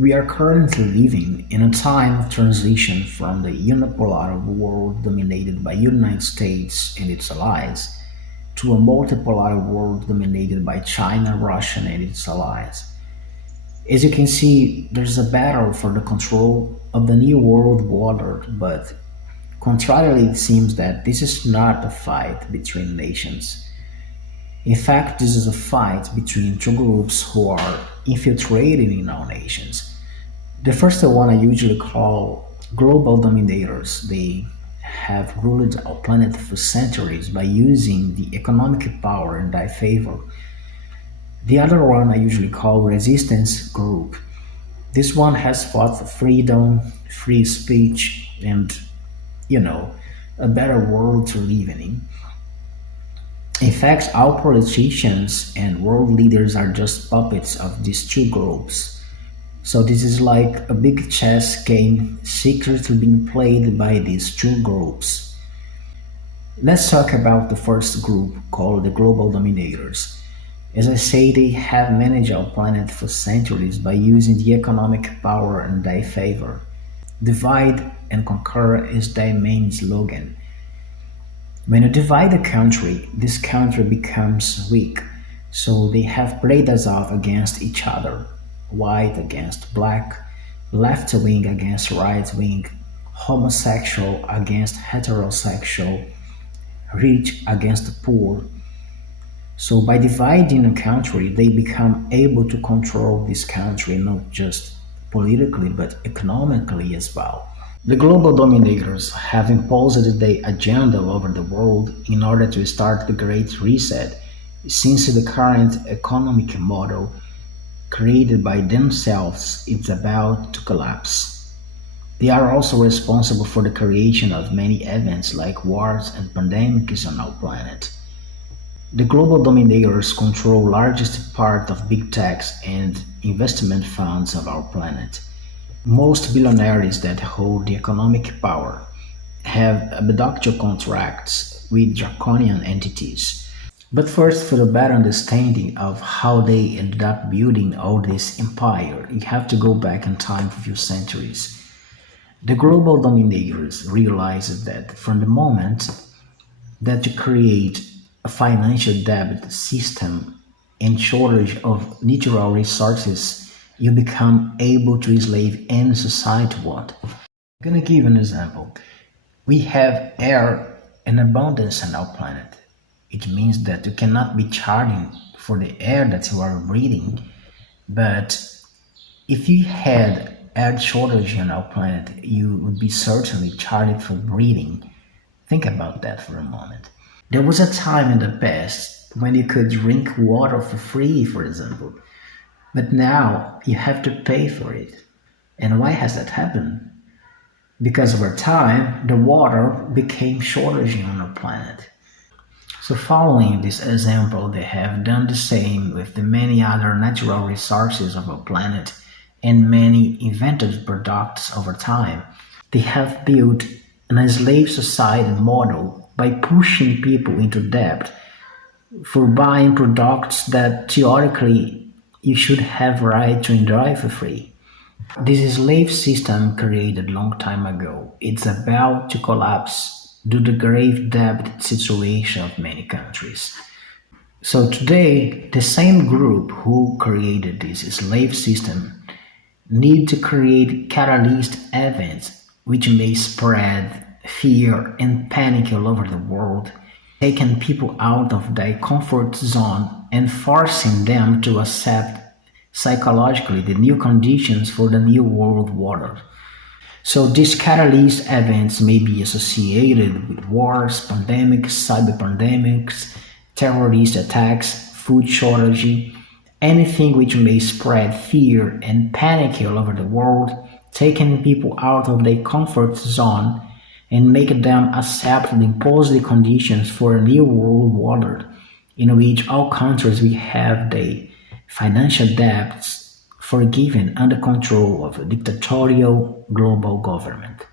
We are currently living in a time of transition from the unipolar world dominated by United States and its allies to a multipolar world dominated by China, Russia, and its allies. As you can see, there's a battle for the control of the new world order, but contrarily, it seems that this is not a fight between nations. In fact, this is a fight between two groups who are infiltrating in our nations. The first one I usually call global dominators. They have ruled our planet for centuries by using the economic power in their favor. The other one I usually call resistance group. This one has fought for freedom, free speech, and you know, a better world to live in. In fact, our politicians and world leaders are just puppets of these two groups. So this is like a big chess game secretly being played by these two groups. Let's talk about the first group called the global dominators. As I say, they have managed our planet for centuries by using the economic power in their favor. Divide and conquer is their main slogan. When you divide a country, this country becomes weak. So they have played us off against each other. White against black, left wing against right wing, homosexual against heterosexual, rich against poor. So by dividing a country, they become able to control this country not just politically but economically as well. The global dominators have imposed their agenda over the world in order to start the Great Reset, since the current economic model created by themselves is about to collapse. They are also responsible for the creation of many events like wars and pandemics on our planet. The global dominators control largest part of big techs and investment funds of our planet. Most billionaires that hold the economic power have abductor contracts with draconian entities. But first, for a better understanding of how they ended up building all this empire, you have to go back in time a few centuries. The global dominators realized that from the moment that you create a financial debt system and shortage of natural resources, you become able to enslave any society want. I'm gonna give an example. We have air in abundance on our planet. It means that you cannot be charging for the air that you are breathing. But if you had air shortage on our planet, you would be certainly charged for breathing. Think about that for a moment. There was a time in the past when you could drink water for free, for example. But now you have to pay for it. And why has that happened? Because over time, the water became shortage on our planet. So following this example, they have done the same with the many other natural resources of our planet and many invented products over time. They have built an enslaved society model by pushing people into debt for buying products that theoretically you should have right to enjoy for free. This slave system created long time ago. It's about to collapse due to the grave debt situation of many countries. So today, the same group who created this slave system need to create catalyst events which may spread fear and panic all over the world, taking people out of their comfort zone and forcing them to accept psychologically the new conditions for the new world order. So these catalyst events may be associated with wars, pandemics, cyber pandemics, terrorist attacks, food shortage, anything which may spread fear and panic all over the world, taking people out of their comfort zone and make them accept and impose the conditions for a new world order in which all countries will have their financial debts forgiven under control of a dictatorial global government.